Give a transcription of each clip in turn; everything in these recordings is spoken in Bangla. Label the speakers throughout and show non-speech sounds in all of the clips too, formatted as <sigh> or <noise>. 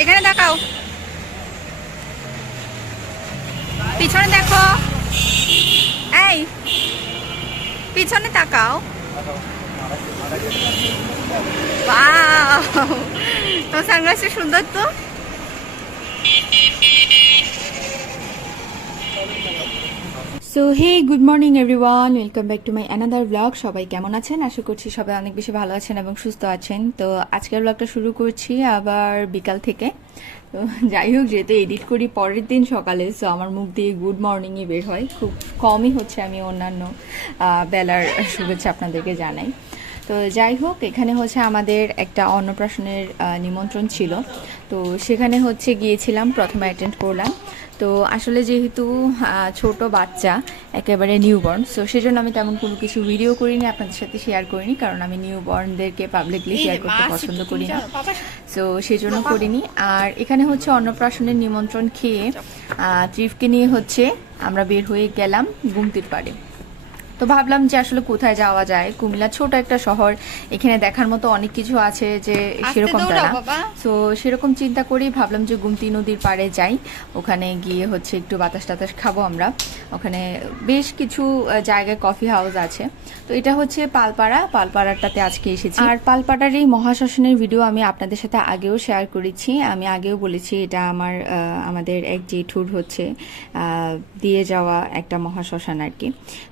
Speaker 1: এখানে দেখাও। পিছনে দেখো। এই পিছনে তাকাও। তো সানগ্লাসটা সুন্দর তো? So hey good morning everyone welcome back to my another blog সবাই কেমন আছেন? আশা করছি সবাই অনেক বেশি ভালো আছেন এবং সুস্থ আছেন। তো, আজকের ব্লগটা শুরু করছি আবার বিকাল থেকে। তো, যাই হোক, যেহেতু এডিট করি পরের দিন সকালে সো আমার মুখ দিয়ে গুড মর্নিংই বের হয়। খুব কমই হচ্ছে আমি অন্যান্য বেলার শুভেচ্ছা আপনাদেরকে জানাই। তো, যাই হোক, এখানে হচ্ছে আমাদের একটা অন্নপ্রাশনের নিমন্ত্রণ ছিল। তো, সেখানে হচ্ছে গিয়েছিলাম, প্রথমে অ্যাটেন্ড করলাম। তো আসলে যেহেতু ছোট বাচ্চা একেবারে নিউবর্ন সো সেজন্য আমি তেমন কোনো কিছু ভিডিও করিনি আপনাদের সাথে শেয়ার করিনি কারণ আমি নিউবর্নদেরকে পাবলিকলি শেয়ার করতে পছন্দ করি না। সো সেজন্য করিনি। আর এখানে হচ্ছে অন্নপ্রাশনের নিমন্ত্রণ খেয়ে ত্রিফকে নিয়ে হচ্ছে আমরা বের হয়ে গেলাম গুমতির পাড়ে। তো ভাবলাম যে আসলে কোথায় যাওয়া যায়? কুমিল্লা ছোট একটা শহর। এখানে দেখার মতো অনেক কিছু আছে যে সেরকমটা
Speaker 2: দৌড়াও
Speaker 1: না। তো সেরকম চিন্তা করেই ভাবলাম যে গুমতি নদীর পাড়ে যাই। ওখানে গিয়ে হচ্ছে একটু বাতাস টাতাস খাব আমরা। ওখানে বেশ কিছু জায়গায় কফি হাউস আছে। তো এটা হচ্ছে পালপাড়া। পালপাড়াটাতে আজকে এসেছি। আর পালপাড়ার এই মহাশ্মশানের ভিডিও আমি আপনাদের সাথে আগেও শেয়ার করেছি। আমি আগেও বলেছি এটা আমার আমাদের এক জেঠুর হচ্ছে দিয়ে যাওয়া একটা মহাশ্মশান আর কি।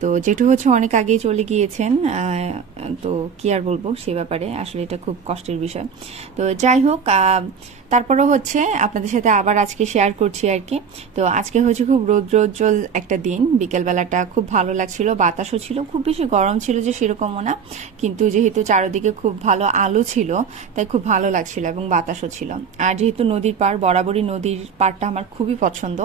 Speaker 1: তো জেঠু হচ্ছে অনেক আগেই চলে গিয়েছেন তো কি আর বলব সে ব্যাপারে, আসলে এটা খুব কষ্টের বিষয়। তো যাই হোক তারপরেও হচ্ছে আপনাদের সাথে আবার আজকে শেয়ার করছি আর কি। তো আজকে হচ্ছে খুব রৌদ্রোজ্জ্বল একটা দিন। বিকেলবেলাটা খুব ভালো লাগছিল, বাতাসও ছিল, খুব বেশি গরম ছিল যে সেরকমও না। কিন্তু যেহেতু চারদিকে খুব ভালো আলো ছিল, তাই খুব ভালো লাগছিল এবং বাতাসও ছিল। আর যেহেতু নদীর পাড়, বরাবরই নদীর পাড়টা আমার খুবই পছন্দ,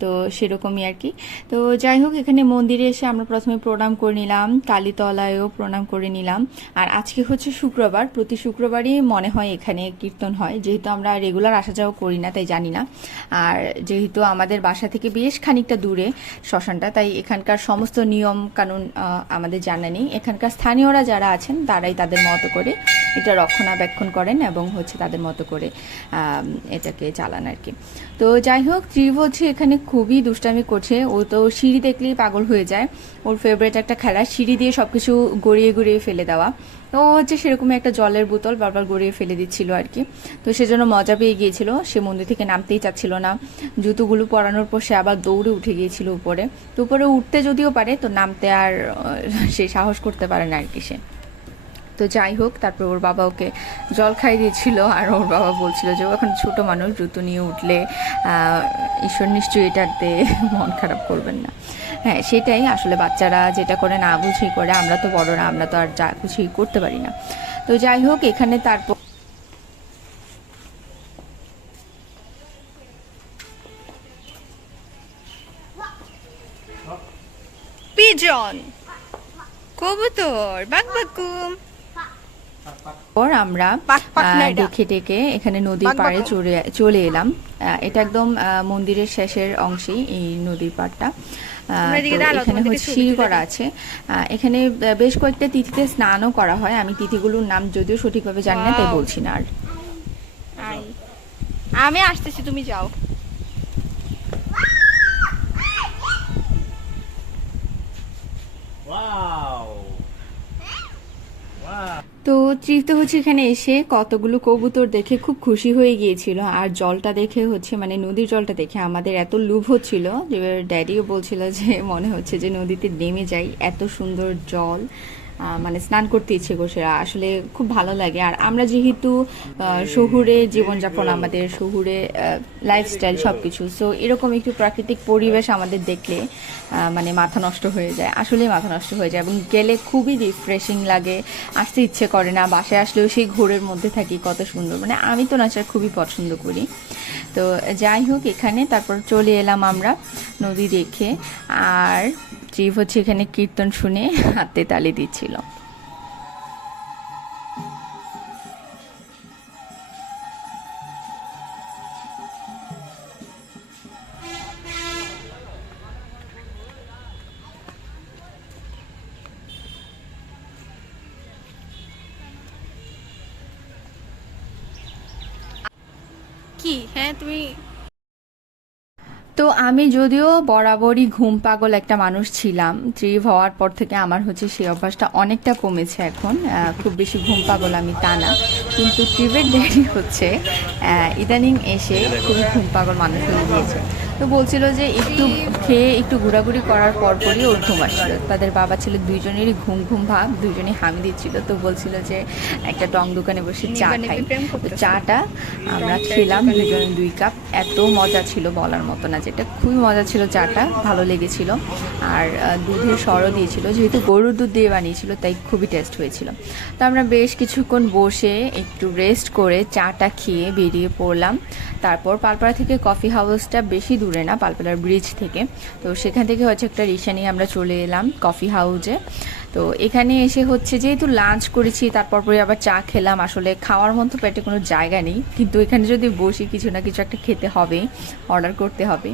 Speaker 1: তো সেরকমই আর কি। তো যাই হোক, এখানে মন্দিরে এসে আমরা প্রথমে প্রণাম করে নিলাম, কালীতলায়ও প্রণাম করে নিলাম। আর আজকে হচ্ছে শুক্রবার, প্রতি শুক্রবারই মনে হয় এখানে কীর্তন হয়। যেহেতু আমরা রেগুলার আসা যাওয়া করি না, তাই জানি না। আর যেহেতু আমাদের বাসা থেকে বেশ খানিকটা দূরে শ্মশানটা, তাই এখানকার সমস্ত নিয়ম কানুন আমাদের জানা নেই। এখানকার স্থানীয়রা যারা আছেন, তারাই তাদের মতো করে এটা রক্ষণাবেক্ষণ করেন এবং হচ্ছে তাদের মতো করে এটাকে চালান আর কি। তো যাই হোক, ত্রিভ হচ্ছে এখানে খুবই দুষ্টামি করছে। ও তো সিঁড়ি দেখলেই পাগল হয়ে যায়। ওর ফেভারিট একটা খেলা, সিঁড়ি দিয়ে সবকিছু গড়িয়ে গড়িয়ে ফেলে দেওয়া। তো হচ্ছে সেরকমই একটা জলের বোতল বারবার গড়িয়ে ফেলে দিচ্ছিল আর কি। তো সেজন্য মজা পেয়ে গিয়েছিল। সে মন্দির থেকে নামতেই চাচ্ছিল না। জুতোগুলো পরানোর পর সে আবার দৌড়ে উঠে গিয়েছিল উপরে। তো উপরে উঠতে যদিও পারে, তো নামতে আর সে সাহস করতে পারে না আর কি সে। তো যাই হোক, তারপর ওর বাবা ওকে জল খাই দিয়েছিল, আর ওর বাবা বলছিল যে, ও এখন ছোট মানুষ জুতো নিয়ে উঠলে ঈশ্বর নিশ্চয়ই এটাতে <laughs> মন খারাপ করবেন না। হ্যাঁ সেটাই আসলে বাচ্চারা যেটা করে না বুঝেই করে, আমরা তো বড়রা, আমরা তো আর যা কিছুই করতে পারি না। তো যাই হোক, এখানে তারপর
Speaker 2: কবুতর বাকবাকুম
Speaker 1: পর আমরা। দেখে টেকে এখানে নদীর পাড়ে চলে চলে এলাম। এটা একদম মন্দিরের শেষের অংশেই এই নদীর পাড়টা। এখানে হচ্ছে সিঁড়ি করা আছে। এখানে বেশ কয়েকটা তিথিতে স্নানও করা হয়। আমি তিথিগুলোর নাম যদিও সঠিকভাবে জানি না তাই বলছি না আর।
Speaker 2: আমি আসতেছি তুমি যাও।
Speaker 1: তো তৃপ্ত হচ্ছে এখানে এসে কতগুলো কবুতর দেখে খুব খুশি হয়ে গিয়েছিল। আর জলটা দেখে হচ্ছে মানে নদীর জলটা দেখে আমাদের এত লুভ হচ্ছিল যে ড্যাডিও বলছিল যে, মনে হচ্ছে যে নদীতে নেমে যাই। এত সুন্দর জল। মানে স্নান করতে ইচ্ছে করছে। আসলে খুব ভালো লাগে। আর আমরা যেহেতু শহুরে জীবনযাপন, আমাদের শহুরে লাইফস্টাইল সব কিছু সো এরকম একটু প্রাকৃতিক পরিবেশ আমাদের দেখলে মানে মাথা নষ্ট হয়ে যায়। আসলেই মাথা নষ্ট হয়ে যায় এবং গেলে খুবই রিফ্রেশিং লাগে। আসতে ইচ্ছে করে না, বাসায় আসলেও সেই ঘোরের মধ্যে থাকি, কত সুন্দর। মানে আমি তো নাচার খুবই পছন্দ করি। তো যাই হোক, এখানে তারপর চলে এলাম আমরা নদী দেখে। আর ট্রিপ হচ্ছে এখানে কীর্তন শুনে হাতে তালি দিচ্ছিল দিলাম
Speaker 2: কি হ্যাঁ তুমি
Speaker 1: তো আমি যদিও বরাবরই ঘুম পাগল একটা মানুষ ছিলাম ট্রিপ হওয়ার পর থেকে আমার হচ্ছে সেই অভ্যাসটা অনেকটা কমেছে এখন খুব বেশি ঘুম পাগল আমি তা না। কিন্তু ট্রিপের দেরি হচ্ছে আহ, ইদানিং এসে খুবই ঘুম পাগল মানুষ হয়ে গিয়েছে। তো বলছিল যে একটু খেয়ে একটু ঘোরাঘুরি করার পর পরই ওর ঘুম আসছিল। তাদের বাবা ছিল দুইজনেরই ঘুম ঘুম ভাব দুইজনই হামি দিচ্ছিল তো বলছিল যে একটা টং দোকানে বসে চা খাই। তো চাটা আমরা খেলাম দুজনে দুই কাপ। এত মজা ছিল বলার মতো না যেটা। খুবই মজা ছিল চাটা ভালো লেগেছিল। আর দুধের সরও দিয়েছিল। যেহেতু গরুর দুধ দিয়ে বানিয়েছিল তাই খুবই টেস্ট হয়েছিল। তো আমরা বেশ কিছুক্ষণ বসে একটু রেস্ট করে চাটা খেয়ে বেরিয়ে পড়লাম। তারপর পালপাড়া থেকে কফি হাউসটা বেশি দূরে না পালপাড়ার ব্রিজ থেকে। তো সেখান থেকে হচ্ছে একটা রিক্সা নিয়ে আমরা চলে এলাম কফি হাউসে তো এখানে এসে হচ্ছে যেহেতু লাঞ্চ করেছি, তারপর পরে আবার চা খেলাম। আসলে খাওয়ার মতো পেটে কোনো জায়গা নেই। কিন্তু এখানে যদি বসি, কিছু না কিছু একটা খেতে হবে অর্ডার করতে হবে।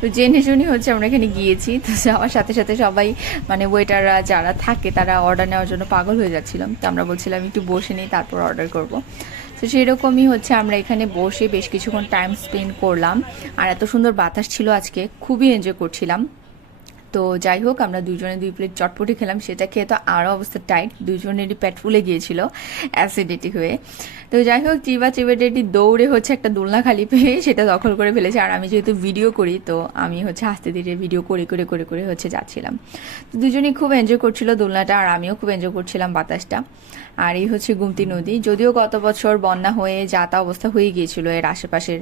Speaker 1: তো জেনে শুনি হচ্ছে আমরা এখানে গিয়েছি। তো যাওয়ার সাথে সাথে সবাই মানে ওয়েটাররা যারা থাকে, তারা অর্ডার নেওয়ার জন্য পাগল হয়ে যাচ্ছিলাম তো আমরা বলছিলাম, একটু বসে নিই, তারপর অর্ডার করব। তো সেরকমই হচ্ছে আমরা এখানে বসে বেশ কিছুক্ষণ টাইম স্পেন্ড করলাম। আর এত সুন্দর বাতাস ছিল আজকে, খুবই এনজয় করছিলাম। তো যাই হোক, আমরা দুজনে দুই প্লেট চটপটি খেলাম, সেটা খেয়ে তো আরও অবস্থা টাইট দুজনেরই পেট ফুলে গিয়েছিল অ্যাসিডিটি হয়ে। তো যাই হোক, চিবা চিবাটেটি দৌড়ে হচ্ছে একটা দোলনা খালি পেয়ে সেটা দখল করে ফেলেছে। আর আমি যেহেতু ভিডিও করি, তো আমি হচ্ছে হাসতে ধীরে ভিডিও করে করে করে করে হচ্ছে যাচ্ছিলাম। তো দুজনেই খুব এনজয় করছিল দোলনাটা, আর আমিও খুব এনজয় করছিলাম বাতাসটা। আর এই হচ্ছে গুমতি নদী। যদিও গত বছর বন্যা হয়ে যাতা অবস্থা হয়ে গিয়েছিল এর আশেপাশের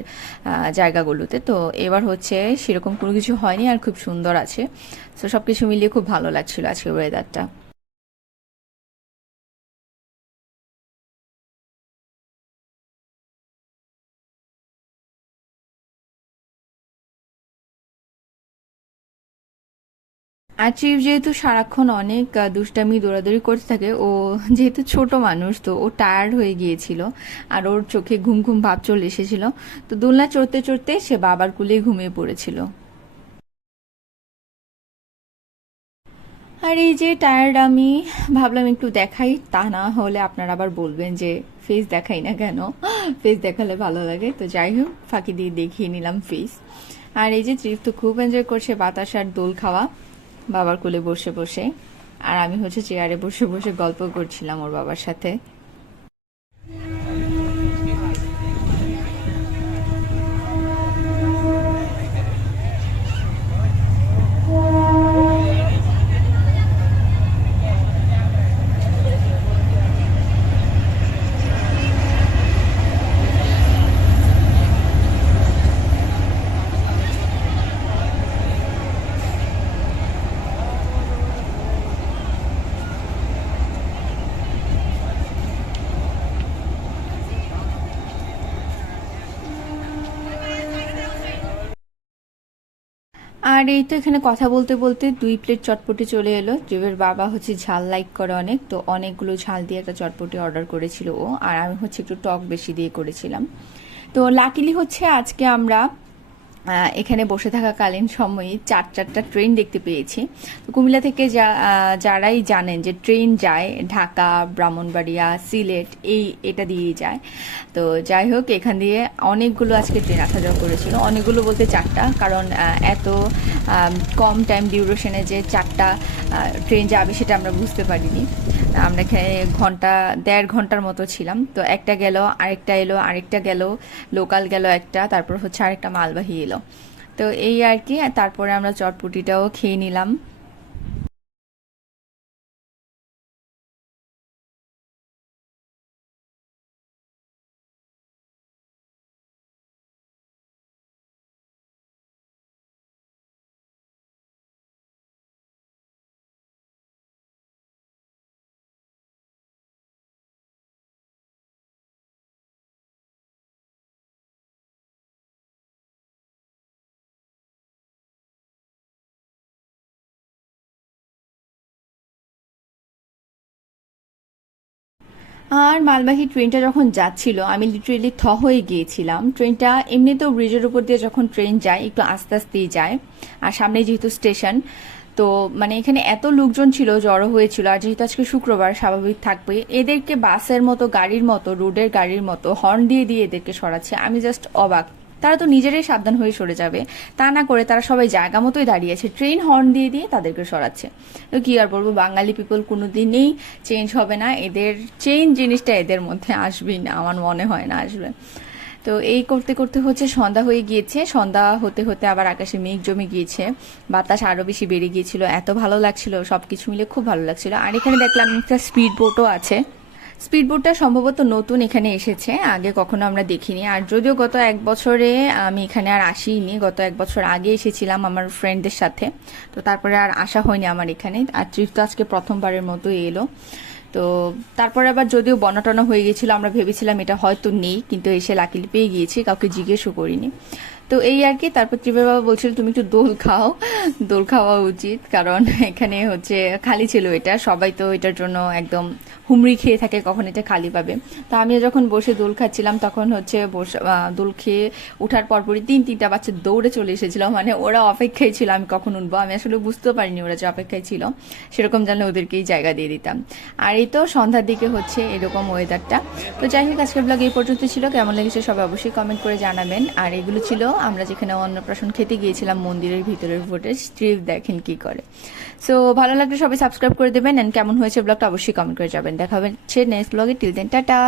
Speaker 1: জায়গাগুলোতে। তো এবার হচ্ছে সেরকম কোনো কিছু হয়নি আর খুব সুন্দর আছে। তো সব কিছু মিলিয়ে খুব ভালো লাগছিল আজকে ওয়েদারটা আর যেহেতু সারাক্ষণ অনেক দুষ্টামি, দৌড়াদৌড়ি করতে থাকে, ও যেহেতু ছোট মানুষ, তো ও টায়ার্ড হয়ে গিয়েছিল, আর ওর চোখে ঘুম ঘুম ভাব চলে এসেছিল, তো দোলনা চড়তে চড়তে সে বাবার কুলে ঘুমিয়ে পড়েছিল। আর এই যে টায়ার্ড আমি ভাবলাম একটু দেখাই, তা না হলে আপনারা আবার বলবেন যে ফেস দেখাই না কেন? ফেস দেখালে ভালো লাগে, তো যাই হোক, ফাঁকি দিয়ে দেখিয়ে নিলাম ফেস আর এই যে ট্রিপ তো খুব এনজয় করছে বাতাস আর দোল খাওয়া। বাবার কোলে বসে বসে। আর আমি হচ্ছে চেয়ারে বসে বসে গল্প করছিলাম ওর বাবার সাথে। আর এই তো এখানে কথা বলতে বলতে দুই প্লেট চটপটি চলে এলো। জীবের বাবা হচ্ছে ঝাল লাইক করে অনেক, তো অনেকগুলো ঝাল দিয়ে একটা চটপটি অর্ডার করেছিল ও। আর আমি হচ্ছে একটু টক বেশি দিয়ে করেছিলাম। তো লাকিলি হচ্ছে আজকে আমরা এখানে বসে থাকাকালীন সময়ে চার, চারটা ট্রেন দেখতে পেয়েছি। তো কুমিল্লা থেকে যা যারাই জানেন যে ট্রেন যায় ঢাকা, ব্রাহ্মণবাড়িয়া, সিলেট, এই, এটা দিয়েই যায়। তো যাই হোক, এখান দিয়ে অনেকগুলো আজকে ট্রেন আসা যাওয়া করেছিল। অনেকগুলো বলতে চারটা, কারণ এত কম টাইম ডিউরেশনে যে চারটা ট্রেন যাবে সেটা আমরা বুঝতে পারিনি। আমরা এখানে ঘণ্টা, দেড় ঘণ্টার মতো ছিলাম। তো একটা গেল, আরেকটা এলো, আরেকটা গেল, লোকাল গেল একটা, তারপর হচ্ছে আরেকটা মালবাহী এলো। তো এই আর কি তারপরে আমরা চটপুটিটাও খেয়ে নিলাম। আর মালবাহী ট্রেনটা যখন যাচ্ছিল, আমি লিটারেলি থ হয়ে গিয়েছিলাম। ট্রেনটা এমনিতেও ব্রিজের উপর দিয়ে যখন ট্রেন যায়, একটু আস্তে আস্তেই যায়। আর সামনে যেহেতু স্টেশন, তো মানে এখানে এত লোকজন ছিল, জড়ো হয়েছিল। আর যেহেতু আজকে শুক্রবার, স্বাভাবিক থাকবে। এদেরকে বাসের মতো, গাড়ির মতো, রোডের গাড়ির মতো হর্ন দিয়ে দিয়ে এদেরকে সরাচ্ছে। আমি জাস্ট অবাক। তারা তো নিজেরাই সাবধান হয়ে সরে যাবে। তা না করে তারা সবাই জায়গা মতোই দাঁড়িয়েছে ট্রেন হর্ন দিয়ে দিয়ে তাদেরকে সরাচ্ছে। তো কি আর বলব, বাঙালি পিপল কোনো কোনোদিনই চেঞ্জ হবে না। এদের চেঞ্জ জিনিসটা এদের মধ্যে আসবেই না, আমার মনে হয় না আসবে। তো এই করতে করতে হচ্ছে সন্ধ্যা হয়ে গিয়েছে। সন্ধ্যা হতে হতে আবার আকাশে মেঘ জমে গিয়েছে। বাতাস আরও বেশি বেড়ে গিয়েছিল। এত ভালো লাগছিল, সবকিছু মিলে খুব ভালো লাগছিল। আর এখানে দেখলাম একটা স্পিড বোটও আছে। স্পিড বোটটা সম্ভবত নতুন এখানে এসেছে, আগে কখনো আমরা দেখিনি। আর যদিও গত এক বছরে আমি এখানে আর আসিনি, গত এক বছর আগে এসেছিলাম আমার ফ্রেন্ডদের সাথে। তো তারপরে আর আসা হয়নি আমার এখানে। আর ট্রিপ তো আজকে প্রথমবারের মতো এলো, তো তারপরে আবার যদিও বনাটনা হয়ে গেছিল আমরা ভেবেছিলাম এটা হয়তো নেই, কিন্তু এসে লাকিলি পেয়ে গিয়েছি, কাউকে জিজ্ঞেসও করিনি। তো এই আর কি, তারপর ত্রিবের বাবা বলছিল, তুমি একটু দোল খাও। <laughs> দোল খাওয়া উচিত, কারণ এখানে হচ্ছে খালি ছিল এটা। সবাই তো এটার জন্য একদম হুমড়ি খেয়ে থাকে, কখন এটা খালি পাবে। তো আমি যখন বসে দোল খাচ্ছিলাম, তখন হচ্ছে দোল খেয়ে ওঠার পরপরই তিন, তিনটা বাচ্চা দৌড়ে চলে এসেছিল। মানে ওরা অপেক্ষায় ছিল, আমি কখন উঠবো? আমি আসলে বুঝতেও পারিনি ওরা যে অপেক্ষায় ছিল। সেরকম জানলে ওদেরকেই জায়গা দিয়ে দিতাম। আর এই তো সন্ধ্যার দিকে হচ্ছে এরকম ওয়েদারটা তো যাই হোক, আজকের ব্লগ এই পর্যন্ত ছিল। কেমন লেগেছে সবাই অবশ্যই কমেন্ট করে জানাবেন। আর এগুলো ছিল আমরা যেখানে অন্নপ্রাশন খেতে গিয়েছিলাম মন্দিরের ভিতরের ফুটেজ ট্রিপ দেখেন কি করে। সো ভালো লাগলে সবাই সাবস্ক্রাইব করে দেবেন অ্যান্ড কেমন হয়েছে ব্লগটা অবশ্যই কমেন্ট করে যাবেন দেখা হচ্ছে নেক্সট ব্লগে টিল দেন টাটা!